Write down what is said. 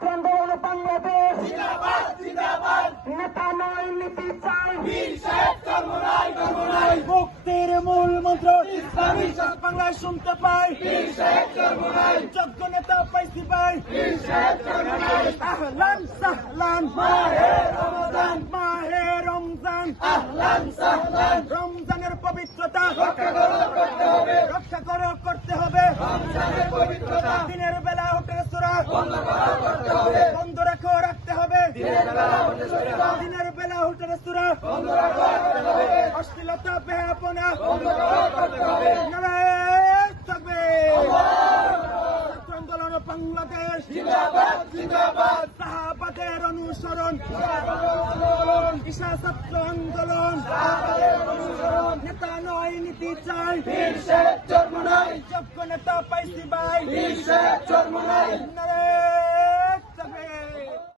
ছাত্র আন্দোলন বাংলাদেশ নেতা নয় নীতি চাই মুক্তির মূল মন্ত্র ইসলামী বাংলায় শুনতে পাই যোগ্য নেতা পাইছি পাই আহলান সাহলান মাহে রমজান আহলান সাহলান রমজানের পবিত্রতা রক্ষা করতে হবে দিনের বেলা উঠে সূরা বন্ধ রাখতে হবে দিনের বেলা উঠে সূরা অশ্লীলতা বেহাপনা নারায়ণ তাকবীর ছাত্র আন্দোলন বাংলাদেশ সাহাবাদের অনুসরণ ঈশা ছাত্র আন্দোলন নেতা নয় নীতি চাই যোগ্য নেতা পাইছি ভাই নারায়ণ